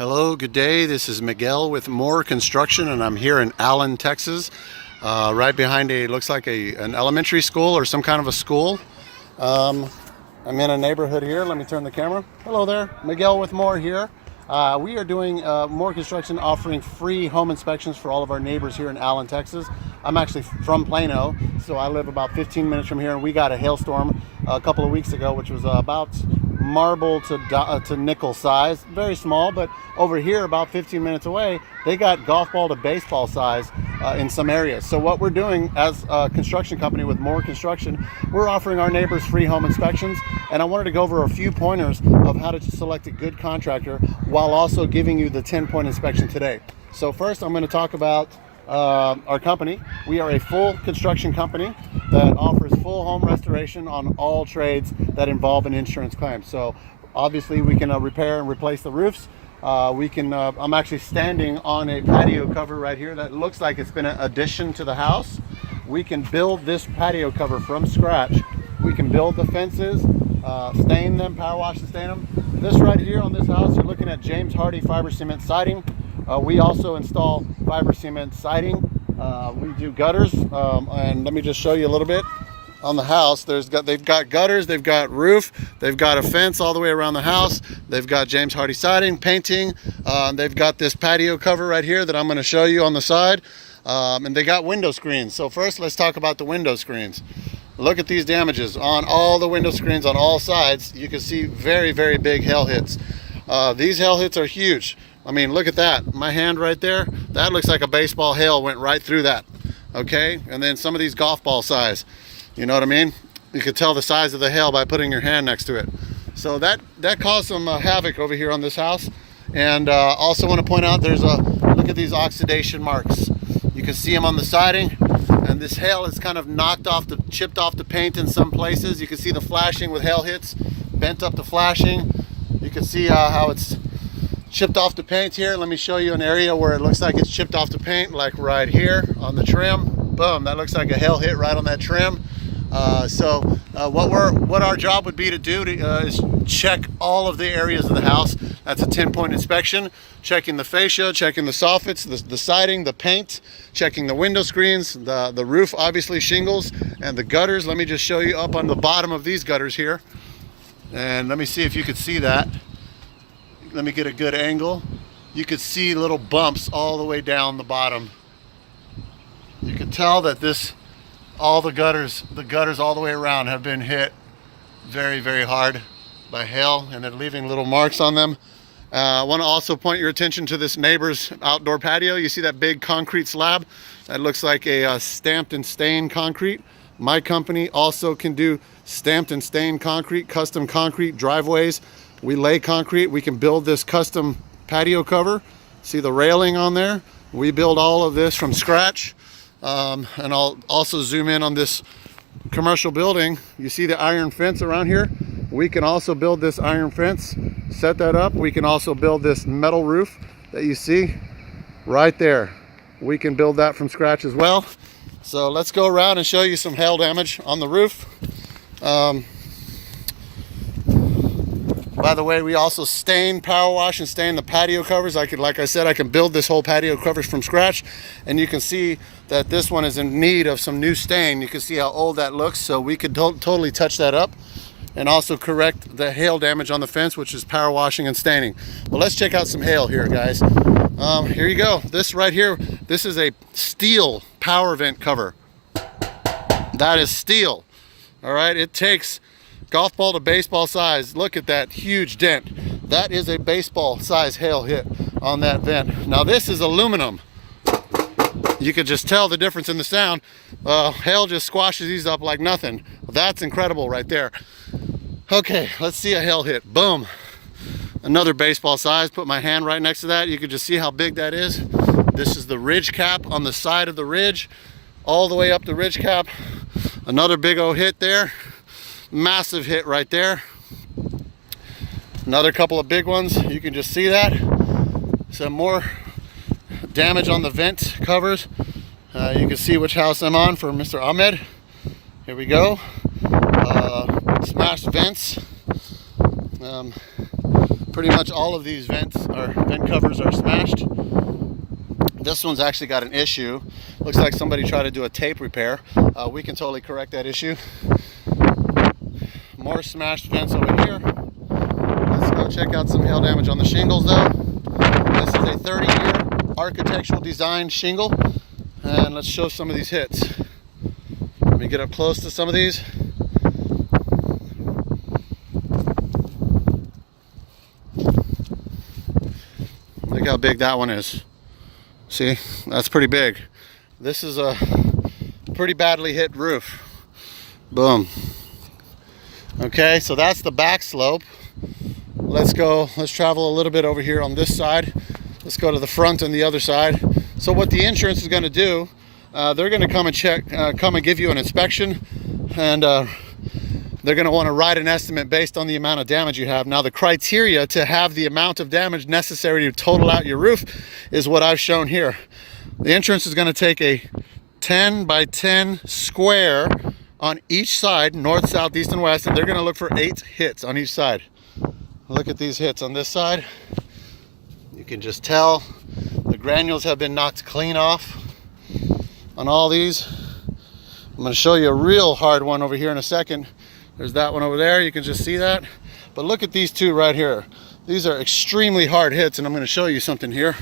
Hello, good day. This is Miguel with Moore Construction, and I'm here in Allen, Texas, right behind looks like an elementary school or some kind of a school. I'm in a neighborhood here. Let me turn the camera. Hello there, Miguel with Moore here. We are doing Moore Construction, offering free home inspections for all of our neighbors here in Allen, Texas. I'm actually from Plano, so I live about 15 minutes from here, and we got a hailstorm a couple of weeks ago, which was about marble to nickel size, very small. But over here, about 15 minutes away, they got golf ball to baseball size in some areas. So what we're doing as a construction company with Moore Construction, we're offering our neighbors free home inspections, and I wanted to go over a few pointers of how to select a good contractor while also giving you the 10-point inspection today. So first, I'm going to talk about our company. We are a full construction company that offers full home restoration on all trades that involve an insurance claim. So obviously we can repair and replace the roofs. I'm actually standing on a patio cover right here that looks like it's been an addition to the house. We can build this patio cover from scratch. We can build the fences, stain them, power wash and stain them. This right here on this house, you're looking at James Hardie fiber cement siding. We also install fiber cement siding. We do gutters, and let me just show you a little bit on the house. They've got gutters, they've got roof, they've got a fence all the way around the house. They've got James Hardie siding, painting. They've got this patio cover right here that I'm going to show you on the side, and they got window screens. So first, let's talk about the window screens. Look at these damages on all the window screens on all sides. You can see very, very big hail hits. These hail hits are huge. I mean, look at that. My hand right there, that looks like a baseball hail went right through that. Okay, and then some of these golf ball size, you know what I mean? You could tell the size of the hail by putting your hand next to it. So that caused some havoc over here on this house. And also want to point out, look at these oxidation marks. You can see them on the siding, and this hail is kind of chipped off the paint in some places. You can see the flashing with hail hits, bent up the flashing. You can see how it's chipped off the paint here. Let me show you an area where it looks like it's chipped off the paint, like right here on the trim. Boom, that looks like a hail hit right on that trim. What our job would be to do is check all of the areas of the house. That's a 10-point inspection, checking the fascia, checking the soffits, the siding, the paint, checking the window screens, the roof, obviously shingles, and the gutters. Let me just show you up on the bottom of these gutters here, and let me see if you could see that. Let me get a good angle. You could see little bumps all the way down the bottom. You can tell that all the gutters all the way around have been hit very, very hard by hail, and they're leaving little marks on them. I want to also point your attention to this neighbor's outdoor patio. You see that big concrete slab? That looks like a stamped and stained concrete. My company also can do stamped and stained concrete, custom concrete driveways. We lay concrete. We can build this custom patio cover. See the railing on there? We build all of this from scratch. And I'll also zoom in on this commercial building. You see the iron fence around here? We can also build this iron fence, set that up. We can also build this metal roof that you see right there. We can build that from scratch as well. So let's go around and show you some hail damage on the roof. By the way, we also power wash and stain the patio covers. Like I said, I can build this whole patio covers from scratch, and you can see that this one is in need of some new stain. You can see how old that looks, so we could totally touch that up and also correct the hail damage on the fence, which is power washing and staining. Well, let's check out some hail here, guys. Here you go. This right here, this is a steel power vent cover. That is steel. All right, it takes golf ball to baseball size. Look at that huge dent. That is a baseball size hail hit on that vent. Now this is aluminum. You could just tell the difference in the sound. Hail just squashes these up like nothing. That's incredible right there. Okay, let's see a hail hit. Boom. Another baseball size. Put my hand right next to that. You can just see how big that is. This is the ridge cap on the side of the ridge, all the way up the ridge cap. Another big old hit there. Massive hit right there. Another couple of big ones. You can just see that. Some more damage on the vent covers. You can see which house I'm on for Mr. Ahmed. Here we go. Smashed vents. Pretty much all of these vent covers are smashed. This one's actually got an issue. Looks like somebody tried to do a tape repair. We can totally correct that issue. More smashed vents over here. Let's go check out some hail damage on the shingles though. This is a 30-year architectural design shingle. And let's show some of these hits. Let me get up close to some of these. Look how big that one is. See, that's pretty big. This is a pretty badly hit roof. Boom. Okay, so that's the back slope. Let's travel a little bit over here on this side. Let's go to the front and the other side. So what the insurance is going to do, they're going to come and check, come and give you an inspection, and they're going to want to write an estimate based on the amount of damage you have. Now, the criteria to have the amount of damage necessary to total out your roof is what I've shown here. The insurance is going to take a 10 by 10 square on each side, north, south, east, and west, and they're going to look for 8 hits on each side. Look at these hits on this side. You can just tell the granules have been knocked clean off on all these. I'm going to show you a real hard one over here in a second. There's that one over there, you can just see that. But look at these two right here. These are extremely hard hits, and I'm going to show you something here.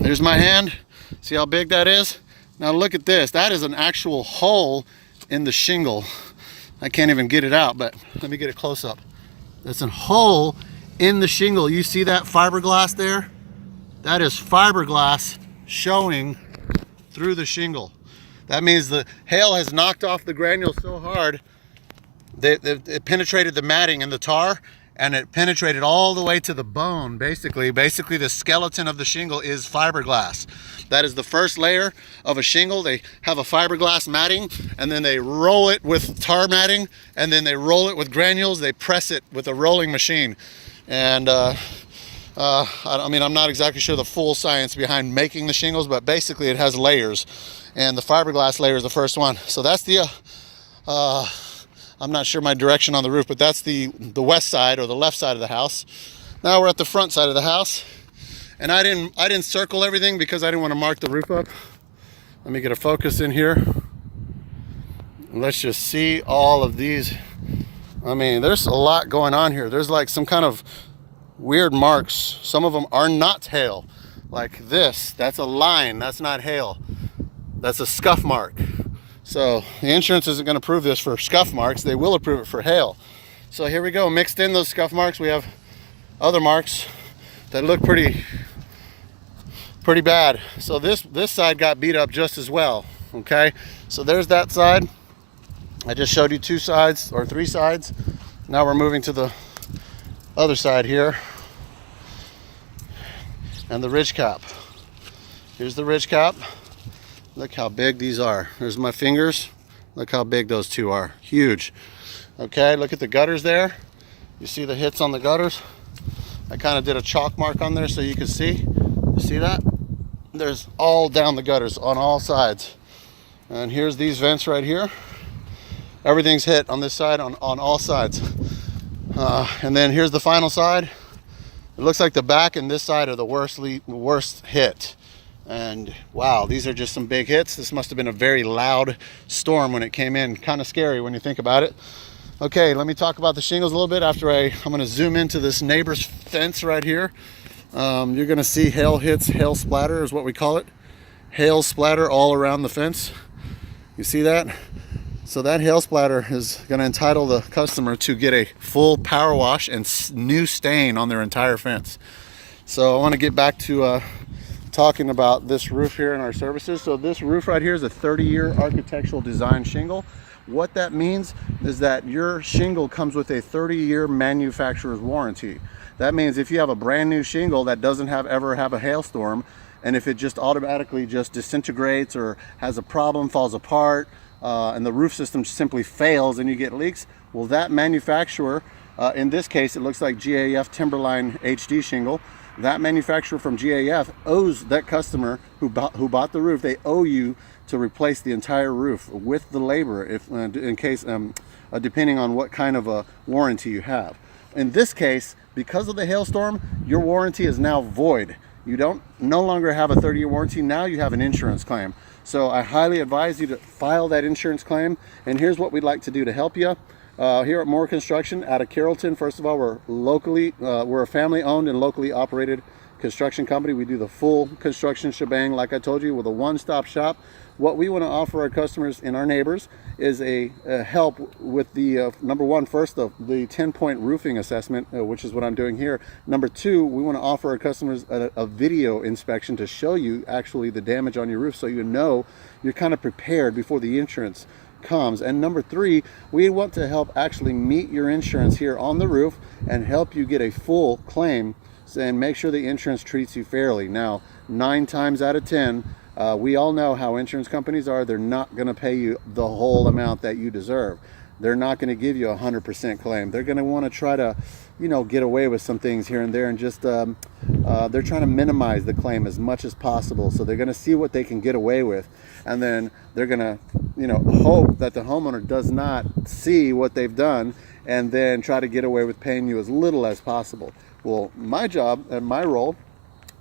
There's my hand. See how big that is? Now look at this. That is an actual hole in the shingle. I can't even get it out, but let me get a close up. That's a hole in the shingle. You see that fiberglass there? That is fiberglass showing through the shingle. That means the hail has knocked off the granules so hard it penetrated the matting and the tar, and it penetrated all the way to the bone. Basically the skeleton of the shingle is fiberglass. That is the first layer of a shingle. They have a fiberglass matting, and then they roll it with tar matting, and then they roll it with granules. They press it with a rolling machine. And I mean, I'm not exactly sure the full science behind making the shingles, but basically it has layers, and the fiberglass layer is the first one. So that's the I'm not sure my direction on the roof, but that's the west side or the left side of the house. Now we're at the front side of the house, and I didn't circle everything because I didn't want to mark the roof up. Let me get a focus in here. Let's just see all of these. I mean, there's a lot going on here. There's like some kind of weird marks. Some of them are not hail. Like this, that's a line, that's not hail. That's a scuff mark. So the insurance isn't going to approve this for scuff marks. They will approve it for hail. So here we go. Mixed in those scuff marks, we have other marks that look pretty bad. So this side got beat up just as well. Okay, so there's that side. I just showed you 2 sides or 3 sides. Now we're moving to the other side here, and the ridge cap. Here's the ridge cap. Look how big these are. There's my fingers. Look how big those two are. Huge. Okay, look at the gutters there. You see the hits on the gutters? I kind of did a chalk mark on there so you can see. You see that? There's all down the gutters on all sides. And here's these vents right here. Everything's hit on this side on all sides. And then here's the final side. It looks like the back and this side are the worst hit. And wow, these are just some big hits. This must have been a very loud storm when it came in. Kind of scary when you think about it. Okay, let me talk about the shingles a little bit after I'm going to zoom into this neighbor's fence right here. You're going to see hail hits, hail splatter is what we call it. Hail splatter all around the fence. You see that? So that hail splatter is going to entitle the customer to get a full power wash and new stain on their entire fence. So I want to get back to talking about this roof here in our services. So this roof right here is a 30-year architectural design shingle. What that means is that your shingle comes with a 30-year manufacturer's warranty. That means if you have a brand new shingle that doesn't ever have a hailstorm, and if it just automatically just disintegrates or has a problem, falls apart, and the roof system simply fails and you get leaks, well, that manufacturer, in this case, it looks like GAF Timberline HD shingle, that manufacturer from GAF owes that customer who bought the roof, they owe you to replace the entire roof with the labor, depending on what kind of a warranty you have. In this case, because of the hailstorm, your warranty is now void. You don't no longer have a 30-year warranty. Now you have an insurance claim. So I highly advise you to file that insurance claim. And here's what we'd like to do to help you. Here at Moore Construction out of Carrollton, first of all, we're a family-owned and locally operated construction company. We do the full construction shebang, like I told you, with a one-stop shop. What we want to offer our customers and our neighbors is a help with the number one, first the 10-point roofing assessment, which is what I'm doing here. Number two, we want to offer our customers a video inspection to show you actually the damage on your roof, so you know you're kind of prepared before the insurance comes. And number three, we want to help actually meet your insurance here on the roof and help you get a full claim and make sure the insurance treats you fairly. Now, 9 times out of 10, we all know how insurance companies are. They're not going to pay you the whole amount that you deserve. They're not going to give you a 100% claim. They're going to want to try to, get away with some things here and there, and just they're trying to minimize the claim as much as possible. So they're going to see what they can get away with, and then they're going to, hope that the homeowner does not see what they've done, and then try to get away with paying you as little as possible. Well, my job and my role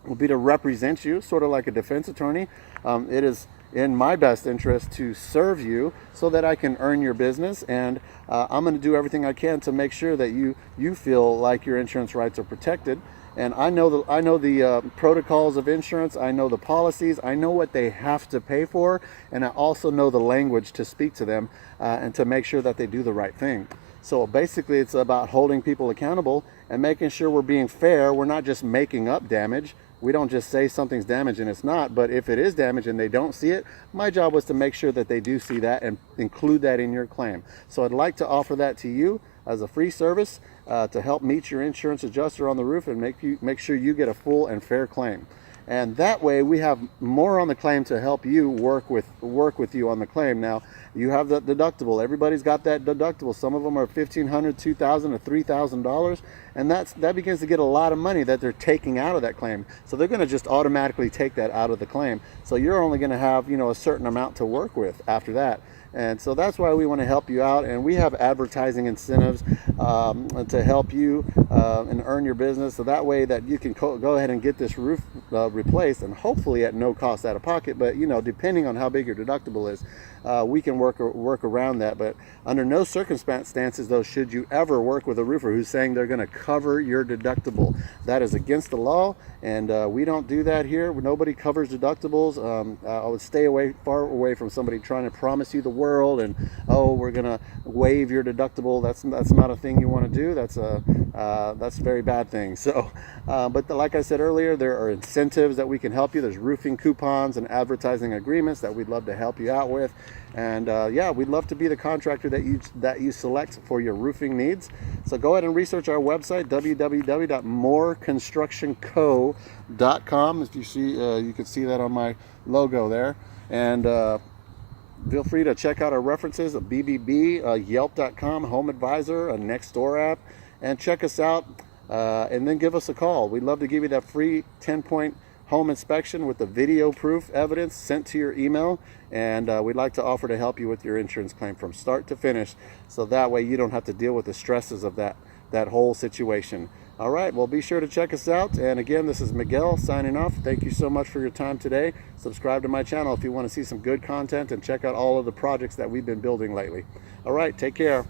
will be to represent you, sort of like a defense attorney. It is in my best interest to serve you so that I can earn your business, and I'm going to do everything I can to make sure that you feel like your insurance rights are protected. And I know the protocols of insurance. I know the policies. I know what they have to pay for, and I also know the language to speak to them and to make sure that they do the right thing. So basically, it's about holding people accountable and making sure we're being fair. We're not just making up damage. We don't just say something's damaged and it's not, but if it is damaged and they don't see it, my job was to make sure that they do see that and include that in your claim. So I'd like to offer that to you as a free service to help meet your insurance adjuster on the roof and make sure you get a full and fair claim. And that way we have more on the claim to help you work with you on the claim. Now, you have the deductible. Everybody's got that deductible. Some of them are $1,500, $2,000, or $3,000, and that begins to get a lot of money that they're taking out of that claim. So they're going to just automatically take that out of the claim. So you're only going to have a certain amount to work with after that. And so that's why we want to help you out, and we have advertising incentives to help you and earn your business, so that way that you can go ahead and get this roof replaced, and hopefully at no cost out of pocket. But depending on how big your deductible is, we can work around that. But under no circumstances, though, should you ever work with a roofer who's saying they're going to cover your deductible. That is against the law, and we don't do that here. Nobody covers deductibles. I would stay far away from somebody trying to promise you the world and, oh, we're gonna waive your deductible. That's not a thing you want to do. That's a very bad thing. So but like I said earlier, there are incentives that we can help you. There's roofing coupons and advertising agreements that we'd love to help you out with. And yeah, we'd love to be the contractor that you select for your roofing needs. So go ahead and research our website, www.mooreconstructionco.com. If you see, you can see that on my logo there. And feel free to check out our references at BBB, Yelp.com, Home Advisor, a Nextdoor app, and check us out and then give us a call. We'd love to give you that free 10-point home inspection with the video proof evidence sent to your email, and we'd like to offer to help you with your insurance claim from start to finish, so that way you don't have to deal with the stresses of that whole situation. All right, well, be sure to check us out. And again, this is Miguel signing off. Thank you so much for your time today. Subscribe to my channel if you want to see some good content, and check out all of the projects that we've been building lately. All right, take care.